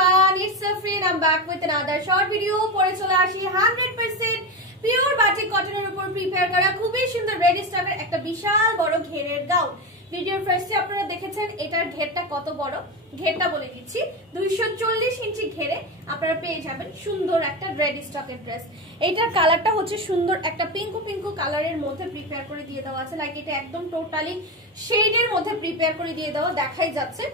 everyone, it's Safreen. I'm back with another short video. পরে চলে আসি 100% পিওর বাটিক কটনের উপর প্রিপেয়ার করা খুবই সুন্দর রেডি স্টকের একটা বিশাল বড় ঘেরের গাউন। ভিডিওর ফার্স্টে আপনারা দেখেছেন এটার ঘেরটা কত বড়, ঘেরটা বলে দিচ্ছি 240 ইঞ্চি ঘেরে আপনারা পেয়ে যাবেন সুন্দর একটা রেডি স্টকের ড্রেস। এইটার কালারটা হচ্ছে সুন্দর একটা পিঙ্কু কালারের মধ্যে প্রিপেয়ার করে দিয়ে দেওয়া আছে, লাইক এটা একদম টোটালি শেডের মধ্যে প্রিপেয়ার করে দিয়ে দেওয়া দেখাই যাচ্ছে।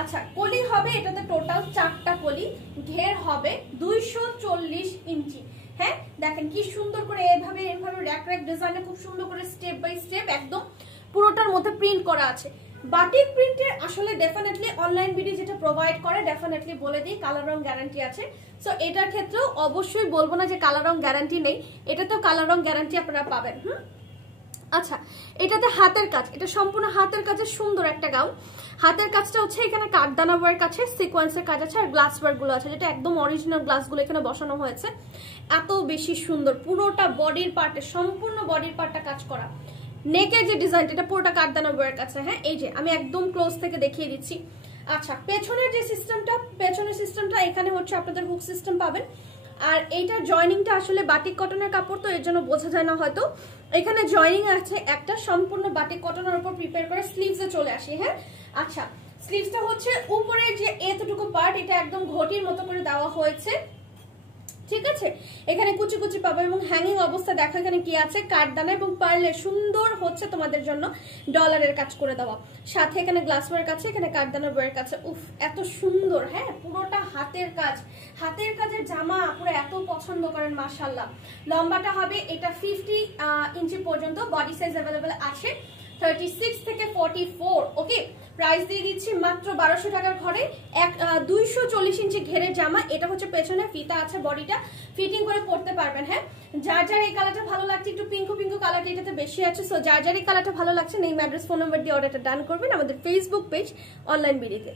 আচ্ছা, কলি হবে এটাতে টোটাল 4টা কলি, ঘের হবে 240 ইঞ্চি। হ্যাঁ, দেখেন কি সুন্দর করে এভাবে র‍্যাক ডিজাইনে খুব সুন্দর করে স্টেপ বাই স্টেপ একদম পুরোটার মধ্যে প্রিন্ট করা আছে। বাটিক প্রিন্টের আসলে ডেফিনেটলি অনলাইন ভিডিও যেটা প্রোভাইড করে ডেফিনেটলি বলে দিই কালার রং গ্যারান্টি আছে। সো এটার ক্ষেত্রেও অবশ্যই বলবো না যে কালার রং গ্যারান্টি নেই, এটাতেও কালার রং গ্যারান্টি আপনারা পাবেন। আচ্ছা, এটাতে হাতের কাজ, এটা সম্পূর্ণ হাতের কাজের সুন্দর একটা গাউন। হাতের কাজটা হচ্ছে এখানে কাঠদানা ওয়ার্ক আছে, সিকোয়েন্সের কাজ আছে আর গ্লাস ওয়ার্ক গুলো আছে, যেটা একদম অরিজিনাল গ্লাসগুলো এখানে বসানো হয়েছে। এত বেশি সুন্দর, পুরোটা বডির পার্টে সম্পূর্ণ বডির পার্টটা কাজ করা। নেকের যে ডিজাইনটা এটা পুরোটা কাঠদানা ওয়ার্ক আছে। হ্যাঁ, এই যে আমি একদম ক্লোজ থেকে দেখিয়ে দিচ্ছি। আচ্ছা, পেছনের যে সিস্টেমটা, পেছনের সিস্টেমটা এখানে হচ্ছে আপনাদের হুক সিস্টেম পাবেন। আর এইটার জয়নিংটা আসলে বাটিক কটনের কাপড় তো এর জন্য বোঝা যায় না হয়তো, এখানে জয়নিং আছে একটা সম্পূর্ণ বাটিক কটনের উপর প্রিপেয়ার করে স্লিভসে চলে আসি। হ্যাঁ, আচ্ছা, স্লিভসটা হচ্ছে উপরে যে এতটুকু পার্ট এটা একদম ঘটির মতো করে দেওয়া হয়েছে, ঠিক আছে। এখানে কুচি কুচি পাবে এবং হ্যাঙ্গিং অবস্থা দেখো এখানে কি আছে, কাঠদানা এবং পার্লের সুন্দর হচ্ছে তোমাদের জন্য ডলারের কাজ করে দেওয়া। সাথে এখানে গ্লাস ওয়ার্ক আছে, এখানে কাঠদানার ওয়ার্ক আছে। উফ, এত সুন্দর। হ্যাঁ, পুরোটা হাতের কাজ, হাতের কাজের জামা পুরো এত পছন্দ করেন মাশাআল্লাহ। লম্বাটা হবে এটা 50 ইঞ্চি পর্যন্ত, বডি সাইজ অ্যাভেলেবেল আছে 36 থেকে 44। ওকে, প্রাইস দিয়ে দিচ্ছি মাত্র 1200 টাকার ঘরে 240 ইঞ্চি ঘেরের জামা। এটা হচ্ছে পেছনে ফিতা আছে, বডিটা ফিটিং করে পরতে পারবেন। হ্যাঁ, যার যার এই কালারটা ভালো লাগছে, একটু পিঙ্কু কালারটা এটাতে বেশি আছে, সো যার যার এই কালারটা ভালো লাগছে নেই অ্যাড্রেস ফোন নাম্বার দিয়ে অর্ডারটা ডান করবেন আমাদের ফেসবুক পেজ অনলাইন বিডিতে।